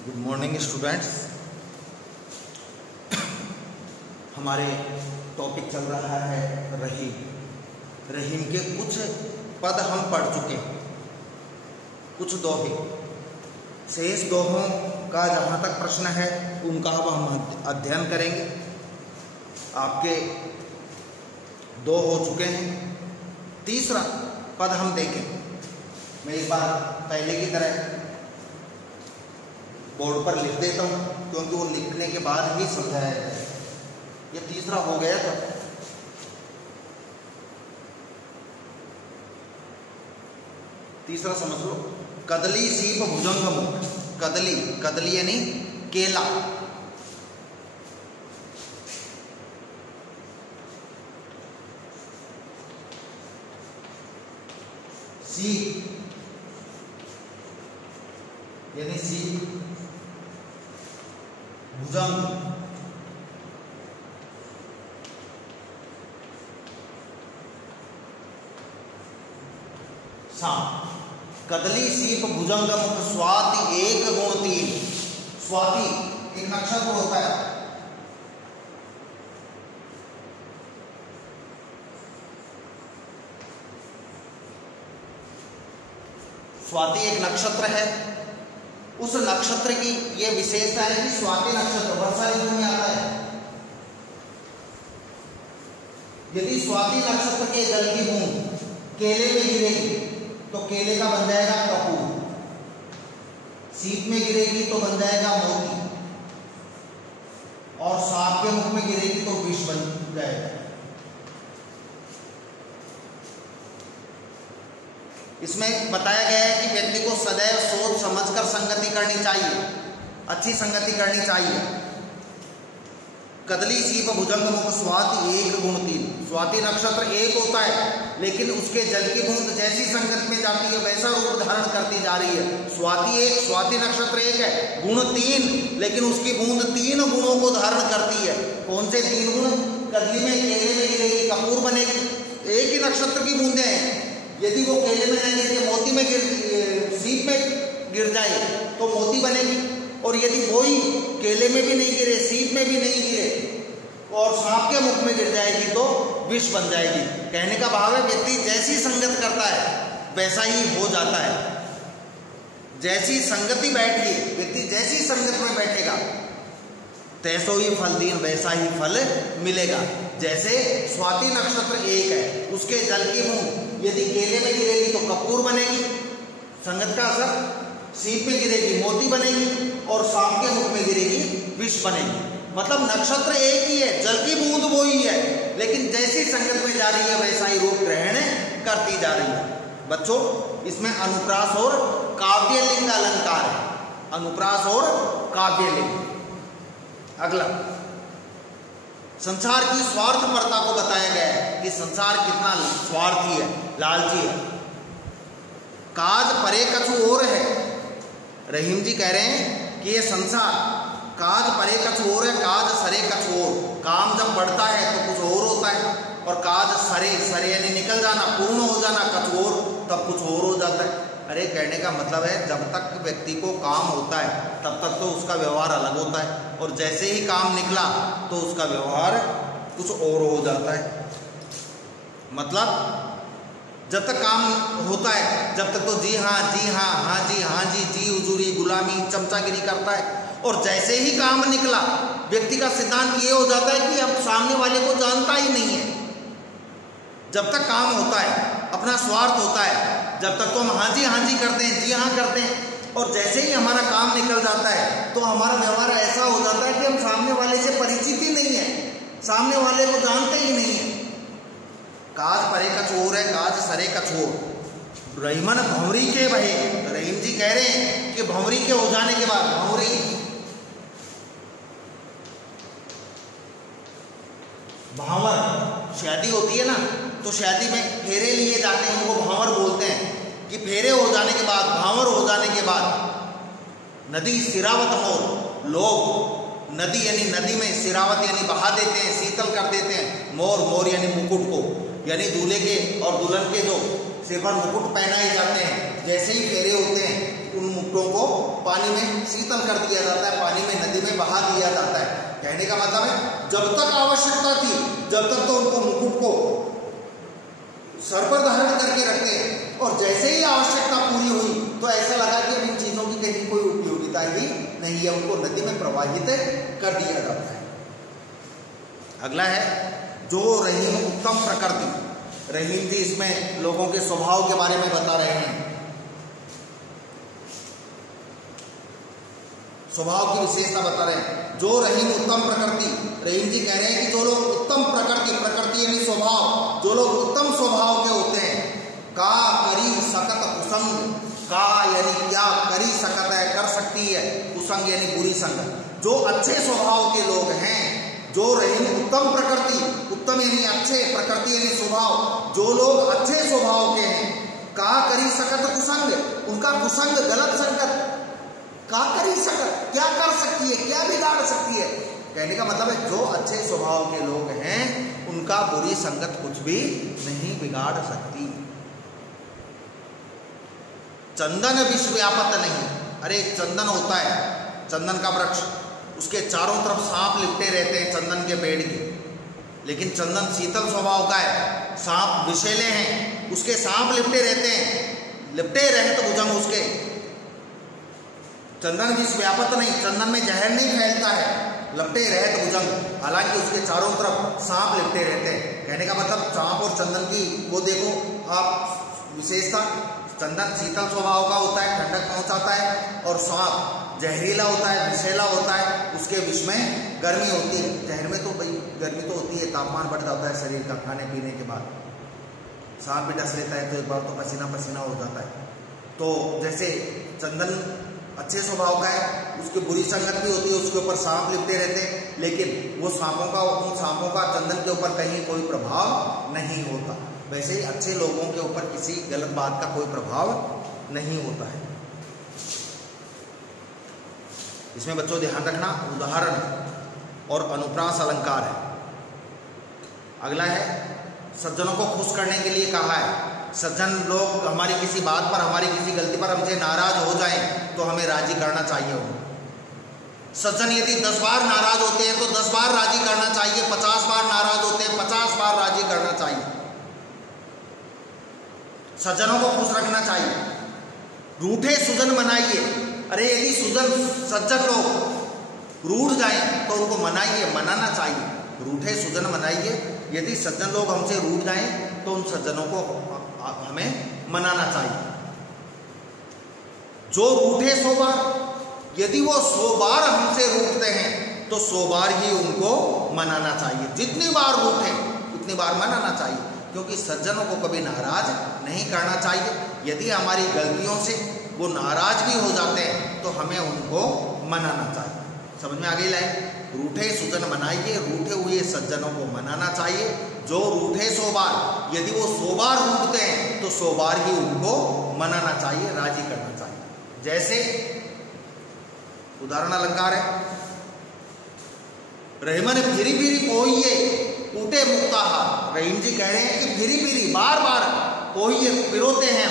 Good morning students. हमारे topic चल रहा है रहीम। रहीम के कुछ पद हम पढ़ चुके हैं, कुछ दोहे। शेष दोहों का जहाँ तक प्रश्न है उनका अब हम अध्ययन करेंगे। आपके दो हो चुके हैं, तीसरा पद हम देखें। मैं एक बार पहले की तरह बोर्ड पर लिख देता हूँ, क्योंकि वो लिखने के बाद ही समझाया जाए। ये तीसरा हो गया था। तीसरा समझ लो, कदली सीप भुजंग मुख। कदली, कदली यानी केला। सीप यानी सीप, भुजंग सांप। कदली सीप भुजंग मुख स्वाति एक गुण तीन। स्वाति एक नक्षत्र होता है। स्वाति एक नक्षत्र है। उस नक्षत्र की यह विशेषता है कि स्वाति नक्षत्र वर्षा ऋतु में आता है। यदि स्वाति नक्षत्र के जल की बूंद केले में गिरेगी तो केले का बन जाएगा कपूर। सीप में गिरेगी तो बन जाएगा मोती, और सांप के मुख में गिरेगी तो विष बन जाएगा। इसमें बताया गया है कि व्यक्ति को सदैव सोच समझकर संगति करनी चाहिए, अच्छी संगति करनी चाहिए। कदली सीप भुजंग मुख स्वाति एक गुण तीन। स्वाति नक्षत्र एक होता है, लेकिन उसके जल की बूंद जैसी संगत में जाती है वैसा रूप धारण करती जा रही है। स्वाति नक्षत्र एक है, गुण तीन, लेकिन उसकी बूंद तीन गुणों को धारण करती है। कौन से तीन गुण? कदली में केले में गिरेगी कपूर बनेगी। एक ही नक्षत्र की बूंदें हैं। यदि वो केले में नहीं गिर के मोती में सीप में गिर जाए तो मोती बनेगी, और यदि वही केले में भी नहीं गिरे, सीप में भी नहीं गिरे और सांप के मुख में गिर जाएगी तो विष बन जाएगी। कहने का भाव है व्यक्ति जैसी संगत करता है वैसा ही हो जाता है। जैसी संगति बैठी, व्यक्ति जैसी संगत में बैठेगा तैसो ही फल दीन, वैसा ही फल मिलेगा। जैसे स्वाति नक्षत्र एक है, उसके जल की बूंद यदि केले में गिरेगी तो कपूर बनेगी, संगत का असर। सीप में गिरेगी मोती बनेगी, और सांप के मुख में गिरेगी विष बनेगी। मतलब नक्षत्र एक ही है, जल की बूंद वो ही है, लेकिन जैसी संगत में जा रही है वैसा ही रूप ग्रहण करती जा रही है। बच्चों, इसमें अनुप्रास और काव्यलिंग अलंकार है। अनुप्रास और काव्यलिंग। अगला, संसार की स्वार्थपरता को बताया गया है कि संसार कितना स्वार्थी है, लालची है। काज परे कछु और है। रहीम जी कह रहे हैं कि ये संसार काज परे कछु और है, काज सरे कछु और। काम जब बढ़ता है तो कुछ और होता है, और काज सरे, सरे यानी निकल जाना, पूर्ण हो जाना, कछु और, तब कुछ और हो जाता है। अरे कहने का मतलब है जब तक व्यक्ति को काम होता है तब तक तो उसका व्यवहार अलग होता है, और जैसे ही काम निकला तो उसका व्यवहार कुछ और हो जाता है। मतलब जब तक काम होता है जब तक तो जी हाँ, जी हाँ, हाँ जी, हाँ जी, जी हुजूरी, गुलामी, चमचागिरी करता है, और जैसे ही काम निकला व्यक्ति का सिद्धांत ये हो जाता है कि अब सामने वाले को जानता ही नहीं है। जब तक काम होता है, अपना स्वार्थ होता है, जब तक तो हम हाँ जी करते हैं, जी हाँ करते हैं, और जैसे ही हमारा काम निकल जाता है तो हमारा व्यवहार ऐसा हो जाता है कि हम सामने वाले से परिचित ही नहीं है, सामने वाले को जानते ही नहीं है। काज परे कछु और है, काज सरे कछु और। रहीमन भंवरी के भये। रहीम जी कह रहे हैं कि भंवरी के हो जाने के बाद, भंवरी भावर, शादी होती है ना, तो शादी में फेरे लिए जाते हैं, उनको भावर बोलते हैं। कि फेरे हो जाने के बाद, भावर हो जाने के बाद नदी सिरावत मोर, लोग नदी यानी नदी में सिरावत यानी बहा देते हैं, शीतल कर देते हैं। मोर, मोर यानी मुकुट को, यानी दूल्हे के और दुल्हन के जो सिर पर मुकुट पहनाए जाते हैं, जैसे ही फेरे होते हैं उन मुकुटों को पानी पानी में शीतल कर दिया जाता है, पानी में नदी में बहा दिया जाता है। कहने का मतलब है जब तक आवश्यकता थी जब तक तो उनको मुकुट को सर पर धारण करके रखते हैं, और जैसे ही आवश्यकता पूरी हुई तो ऐसा लगा कि इन चीजों की कहीं कोई उपयोगिता ही नहीं है, उनको नदी में प्रवाहित कर दिया जाता है। अगला है जो रहीम उत्तम प्रकृति। रहीम जी इसमें लोगों के स्वभाव के बारे में बता रहे हैं, स्वभाव की विशेषता बता रहे हैं। जो रहीम उत्तम प्रकृति, रहीम जी कह रहे हैं कि जो लोग उत्तम प्रकृति, प्रकृति यानी स्वभाव, जो लोग उत्तम स्वभाव के होते हैं, का करी सकत कुसंग, का यानी क्या, करी सकत है कर सकती है, कुसंग यानी बुरी संगत। जो अच्छे स्वभाव के लोग हैं, जो रहीम उत्तम प्रकृति, उत्तम यानी अच्छे, प्रकृति यानी स्वभाव, जो लोग अच्छे स्वभाव के हैं, का करी सकत कुसंग, उनका कुसंग गलत संगत, का करी सकत क्या कर सकती है, क्या बिगाड़ सकती है। कहने का मतलब है जो अच्छे स्वभाव के लोग हैं उनका बुरी संगत कुछ भी नहीं बिगाड़ सकती। चंदन विश्व व्यापत नहीं, अरे चंदन होता है, चंदन का वृक्ष, उसके चारों तरफ सांप लिपटे रहते हैं चंदन के पेड़ के, लेकिन चंदन शीतल स्वभाव का है, सांप विषैले हैं, उसके सांप लिपटे रहते हैं, लिपटे रहे तो भुजंग उसके। चंदन विश्व व्यापत नहीं, चंदन में जहर नहीं फैलता है, लपटे रहे तो भुजंग, हालांकि उसके चारों तरफ सांप लिपटे रहते हैं। कहने का मतलब सांप और चंदन की वो देखो आप विशेषता, चंदन शीतल स्वभाव का होता है, ठंडक पहुंचाता है, और सांप जहरीला होता है, विषैला होता है, उसके विष में गर्मी होती है। जहर में तो भाई गर्मी तो होती है, तापमान बढ़ जाता है शरीर का खाने पीने के बाद, सांप भी डस लेता है तो एक बार तो पसीना पसीना हो जाता है। तो जैसे चंदन अच्छे स्वभाव का है, उसकी बुरी संगत भी होती है, उसके ऊपर सांप लिपटे रहते हैं, लेकिन वो सांपों का, उन सांपों का चंदन के ऊपर कहीं कोई प्रभाव नहीं होता। वैसे ही अच्छे लोगों के ऊपर किसी गलत बात का कोई प्रभाव नहीं होता है। इसमें बच्चों ध्यान रखना उदाहरण और अनुप्रास अलंकार है। अगला है सज्जनों को खुश करने के लिए कहा है। सज्जन लोग हमारी किसी बात पर, हमारी किसी गलती पर हमसे नाराज हो जाएं तो हमें राजी करना चाहिए उनको। सज्जन यदि 10 बार नाराज होते हैं तो 10 बार राजी करना चाहिए, 50 बार नाराज होते हैं 50 बार राजी करना चाहिए। सज्जनों को खुश रखना चाहिए। रूठे सुजन मनाइए, अरे यदि सुजन सज्जन लोग रूठ जाएं तो उनको मनाइए, मनाना चाहिए। रूठे सुजन मनाइए, यदि सज्जन लोग हमसे रूठ जाएं तो उन सज्जनों को हमें मनाना चाहिए। जो रूठे 100 बार, यदि वो 100 बार हमसे रूठते हैं तो 100 बार ही उनको मनाना चाहिए। जितनी बार रूठे उतनी बार मनाना चाहिए, क्योंकि सज्जनों को कभी नाराज नहीं करना चाहिए। यदि हमारी गलतियों से वो नाराज भी हो जाते हैं तो हमें उनको मनाना चाहिए। समझ में आ गई लाइन? रूठे सुजन मनाइए, रूठे हुए सज्जनों को मनाना चाहिए। जो रूठे 100 बार, यदि वो 100 बार रूठते हैं तो 100 बार ही उनको मनाना चाहिए, राजी करना चाहिए। जैसे उदाहरण अलंकार है, रहीमन फिरी फिरी पोहिए ऊटे मुक्ताहार। रहीम जी कह रहे हैं कि फिरी फिरी बार बार पोहिए, पिरोते हैं,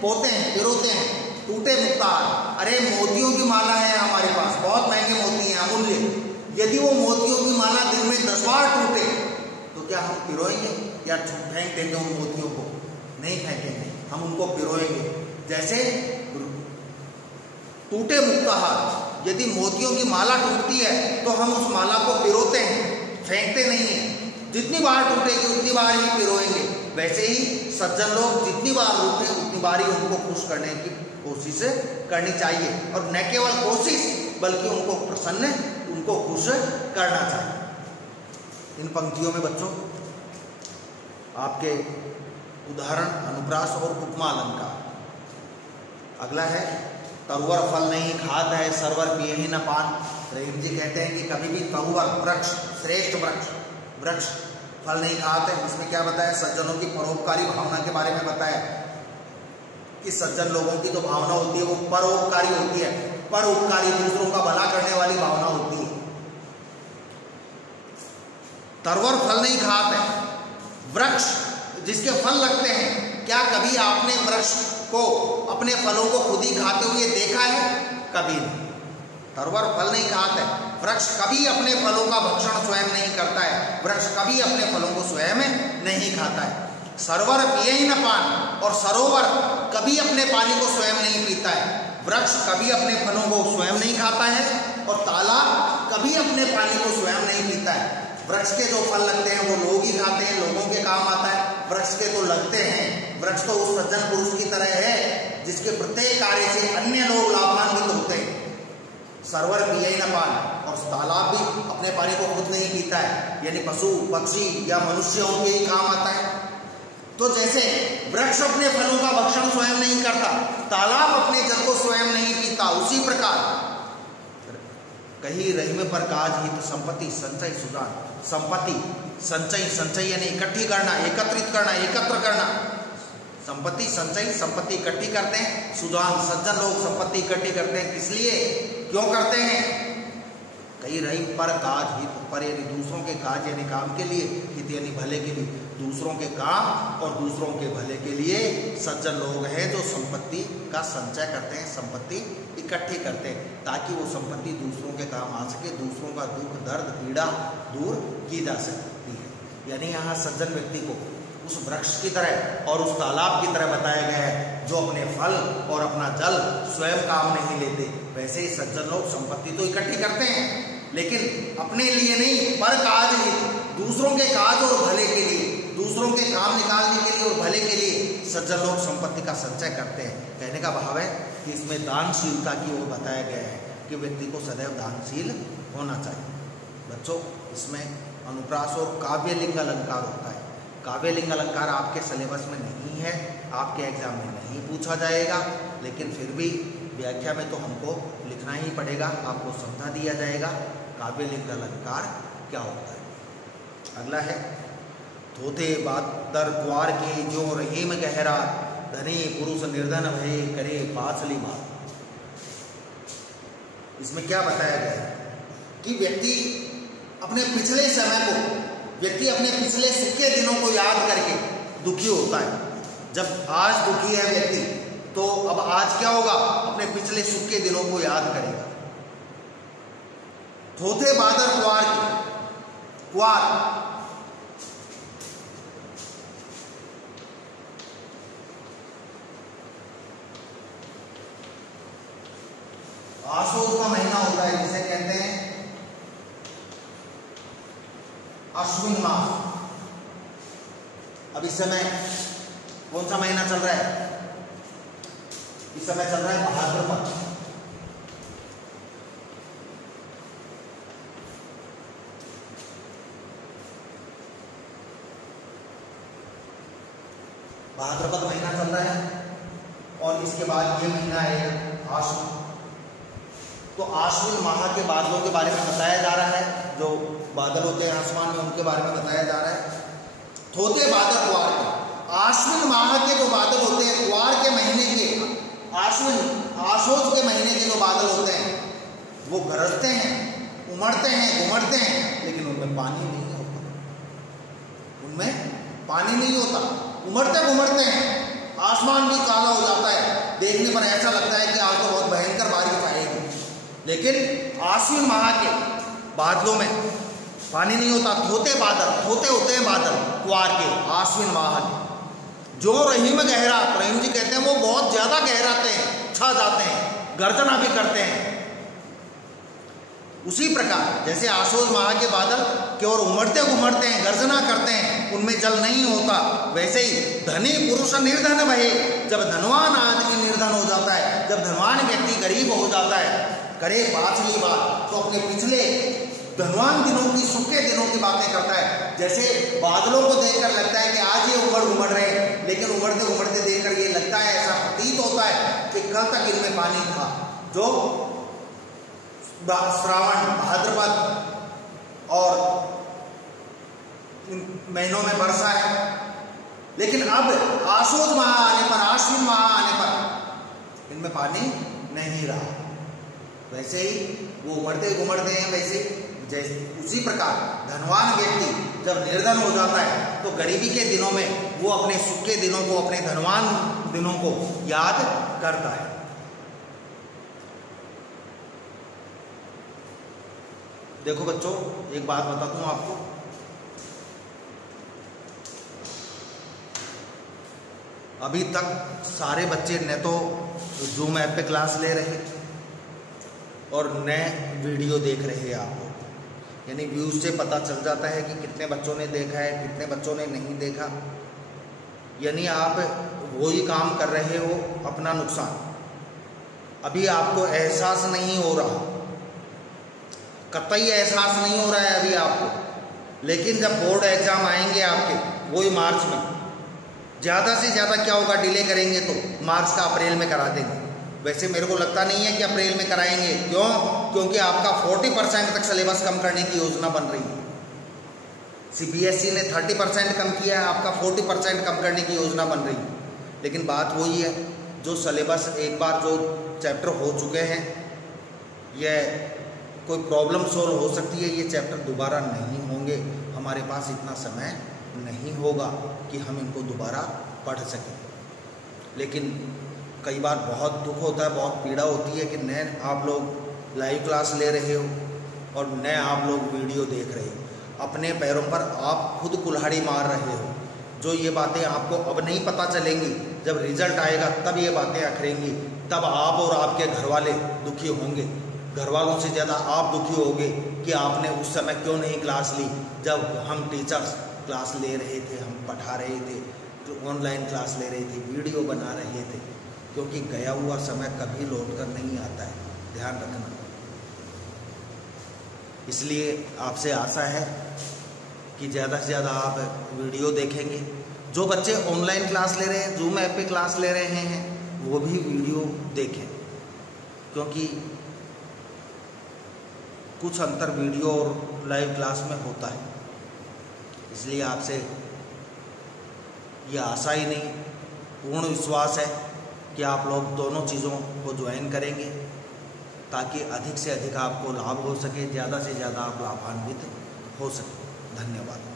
पोते हैं, पिरोते हैं, टूटे मुक्ताहार। अरे मोतियों की माला है हमारे पास, बहुत महंगे मोती हैं, अमूल्य। यदि वो मोतियों की माला दिन में 10 बार टूटे तो क्या हम पिरोएंगे या फेंक देंगे उन मोतियों को? नहीं फेंकेंगे, हम उनको पिरोएंगे। जैसे टूटे मुक्ताहार, यदि मोतियों की माला टूटती है तो हम उस माला को पिरोते हैं, फेंकते नहीं हैं। जितनी बार टूटेगी उतनी बार ही पिरोएंगे। वैसे ही सज्जन लोग जितनी बार रूठे उतनी बार ही उनको खुश करने की कोशिश करनी चाहिए, और न केवल कोशिश बल्कि उनको प्रसन्न, उनको खुश करना चाहिए। इन पंक्तियों में बच्चों आपके उदाहरण, अनुप्रास और उपमा अलंकार। अगला है तरुवर फल नहीं खात है, सरवर पिए ही न पान। रहीम जी कहते हैं कि कभी भी तरुवर वृक्ष, श्रेष्ठ वृक्ष फल नहीं खाते। इसमें क्या बताया? सज्जनों की परोपकारी भावना के बारे में बताया कि सज्जन लोगों की जो भावना होती है वो परोपकारी होती है, परोपकारी, दूसरों का भला करने वाली भावना होती है। तरवर फल नहीं खाते, वृक्ष जिसके फल लगते हैं, क्या कभी आपने वृक्ष को, अपने फलों को खुद ही खाते हुए देखा है? कभी नहीं। तरुवर फल नहीं खाते। वृक्ष कभी अपने फलों का भक्षण स्वयं नहीं करता है। वृक्ष कभी अपने फलों को स्वयं नहीं खाता है। सरोवर पिए ही न पान, और सरोवर कभी अपने पानी को स्वयं नहीं पीता है। वृक्ष कभी अपने फलों को स्वयं नहीं खाता है, और तालाब कभी अपने पानी को स्वयं नहीं पीता है। वृक्ष के जो फल लगते हैं वो लोग ही खाते हैं, लोगों के काम आता है। वृक्ष के तो लगते हैं, वृक्ष तो उस सज्जन पुरुष की तरह है जिसके प्रत्येक कार्य से अन्य लोग लाभान्वित होते हैं। सरोवर पिए ही न पान, और तालाब भी अपने पानी को खुद नहीं पीता है, यानी पशु पक्षी या मनुष्यों के ही काम आता है। तो जैसे वृक्ष अपने फलों का भक्षण स्वयं नहीं करता, तालाब अपने जल को स्वयं नहीं पीता, उसी प्रकार कहीं रहीम पर काज हित संपत्ति संचय सुजान। संपत्ति संचय, संचय यानी इकट्ठी करना, एकत्रित करना, एकत्र करना। संपत्ति संचय, संपत्ति इकट्ठी करते हैं। सुजान सज्जन लोग संपत्ति इकट्ठी करते हैं, किस लिए, क्यों करते हैं? कहीं रहीम पर काज हित पर यानी दूसरों के काज यानी काम के लिए, हित यानी भले के लिए, दूसरों के काम और दूसरों के भले के लिए सज्जन लोग हैं जो संपत्ति का संचय करते हैं, संपत्ति इकट्ठी करते हैं, ताकि वो संपत्ति दूसरों के काम आ सके, दूसरों का दुख दर्द पीड़ा दूर की जा सकती है। यानी यहाँ सज्जन व्यक्ति को उस वृक्ष की तरह और उस तालाब की तरह बताया गया है जो अपने फल और अपना जल स्वयं काम नहीं लेते। वैसे ही सज्जन लोग संपत्ति तो इकट्ठी करते हैं, लेकिन अपने लिए नहीं, पर काज ही, दूसरों के काज और भले के लिए, दूसरों के काम निकालने के लिए और भले के लिए सज्जन लोग संपत्ति का संचय करते हैं। कहने का भाव है कि इसमें दानशीलता की ओर बताया गया है कि व्यक्ति को सदैव दानशील होना चाहिए। बच्चों, इसमें अनुप्रास और काव्यलिंग अलंकार होता है। काव्यलिंग अलंकार आपके सिलेबस में नहीं है, आपके एग्जाम में नहीं पूछा जाएगा, लेकिन फिर भी व्याख्या में तो हमको लिखना ही पड़ेगा, आपको समझा दिया जाएगा काव्यलिंग अलंकार क्या होता है। अगला है धोते बादर द्वार के जो रहीम गहरा, धनी पुरुष निर्धन भय करे पाछली बात। इसमें क्या बताया गया है कि व्यक्ति अपने पिछले समय को, व्यक्ति अपने पिछले सुख के दिनों को याद करके दुखी होता है। जब आज दुखी है व्यक्ति, तो अब आज क्या होगा, अपने पिछले सुख के दिनों को याद करेगा। धोते बादर कुआर की, कुआर आशोज का महीना होता है, जिसे कहते हैं अश्विन मास। अब इस समय कौन सा महीना चल रहा है? इस समय चल रहा है भाद्रपद। भाद्रपद महीना चल रहा है, और इसके बाद ये महीना आएगा आश्विन। तो आश्विन माह के बादलों के बारे में बताया जा रहा है, जो बादल होते हैं आसमान में उनके बारे में बताया जा रहा है। धोते बादल कुआर के, आश्विन माह के जो बादल होते हैं, कुआर के महीने के, आश्विन आशोज के महीने के जो बादल होते हैं, वो गरजते हैं, उमड़ते हैं, घुमड़ते हैं, लेकिन उनमें पानी नहीं होता, उनमें पानी नहीं होता, उमड़ते घुमड़ते हैं, आसमान भी काला हो जाता है, देखने पर ऐसा लगता है कि आज तो बहुत भयंकर बारिश आएगी, लेकिन आश्विन माह के बादलों में पानी नहीं होता। धोते बादल, धोते होते हैं बादल कुआर के, आश्विन माह के। जो रहीम गहरा, रहीम जी कहते हैं वो बहुत ज्यादा गहराते हैं, छा जाते हैं, गर्जना भी करते हैं। उसी प्रकार जैसे आशोज माह के बादल की ओर उमड़ते घुमड़ते हैं, गर्जना करते हैं, उनमें जल नहीं होता, वैसे ही धनी पुरुष निर्धन भये, जब धनवान आदमी निर्धन हो जाता है, जब धनवान व्यक्ति गरीब हो जाता है, करे पाछली बात, तो अपने पिछले धनवान दिनों की, सुख के दिनों की बातें करता है। जैसे बादलों को देखकर लगता है कि आज ये उमड़ रहे हैं, लेकिन उमड़ते उमड़ते देखकर ये लगता है, ऐसा प्रतीत होता है कि कल तक इनमें पानी था, जो श्रावण भाद्रपद और महीनों में वर्षा है। लेकिन अब आशोज माह आने पर, आश्विन माह आने पर इनमें पानी नहीं रहा। वैसे ही वो उमड़ते घुमड़ते हैं, वैसे जैसे उसी प्रकार धनवान व्यक्ति जब निर्धन हो जाता है, तो गरीबी के दिनों में वो अपने सुख के दिनों को, अपने धनवान दिनों को याद करता है। देखो बच्चों, एक बात बताता हूँ आपको, अभी तक सारे बच्चे न तो जूम ऐप पे क्लास ले रहे और न वीडियो देख रहे हैं आप लोग। यानी व्यूज़ से पता चल जाता है कि कितने बच्चों ने देखा है, कितने बच्चों ने नहीं देखा। यानी आप वही काम कर रहे हो, अपना नुकसान। अभी आपको एहसास नहीं हो रहा, कतई एहसास नहीं हो रहा है अभी आपको। लेकिन जब बोर्ड एग्जाम आएंगे आपके, वही मार्च में, ज़्यादा से ज़्यादा क्या होगा, डिले करेंगे तो मार्च का अप्रैल में करा देंगे। वैसे मेरे को लगता नहीं है कि अप्रैल में कराएंगे। क्यों? क्योंकि आपका 40% तक सिलेबस कम करने की योजना बन रही है। CBSE ने 30% कम किया है, आपका 40% कम करने की योजना बन रही है। लेकिन बात वही है, जो सिलेबस एक बार जो चैप्टर हो चुके हैं, यह कोई प्रॉब्लम सोल्व हो सकती है, ये चैप्टर दोबारा नहीं होंगे। हमारे पास इतना समय नहीं होगा कि हम इनको दोबारा पढ़ सकें। लेकिन कई बार बहुत दुख होता है, बहुत पीड़ा होती है कि न आप लोग लाइव क्लास ले रहे हो और न आप लोग वीडियो देख रहे हो। अपने पैरों पर आप खुद कुल्हाड़ी मार रहे हो। जो ये बातें आपको अब नहीं पता चलेंगी, जब रिजल्ट आएगा तब ये बातें अखरेंगी, तब आप और आपके घर वाले दुखी होंगे। घर वालों से ज़्यादा आप दुखी होगे कि आपने उस समय क्यों नहीं क्लास ली, जब हम टीचर्स क्लास ले रहे थे, हम पढ़ा रहे थे, तो ऑनलाइन क्लास ले रहे थे, वीडियो बना रहे थे। क्योंकि गया हुआ समय कभी लौट कर नहीं आता है, ध्यान रखना। इसलिए आपसे आशा है कि ज़्यादा से ज़्यादा आप वीडियो देखेंगे। जो बच्चे ऑनलाइन क्लास ले रहे हैं, जूम ऐप पे क्लास ले रहे हैं, वो भी वीडियो देखें। क्योंकि कुछ अंतर वीडियो और लाइव क्लास में होता है। इसलिए आपसे ये आशा ही नहीं, पूर्ण विश्वास है कि आप लोग दोनों चीज़ों को ज्वाइन करेंगे, ताकि अधिक से अधिक आपको लाभ हो सके, ज़्यादा से ज़्यादा आप लाभान्वित हो सके। धन्यवाद।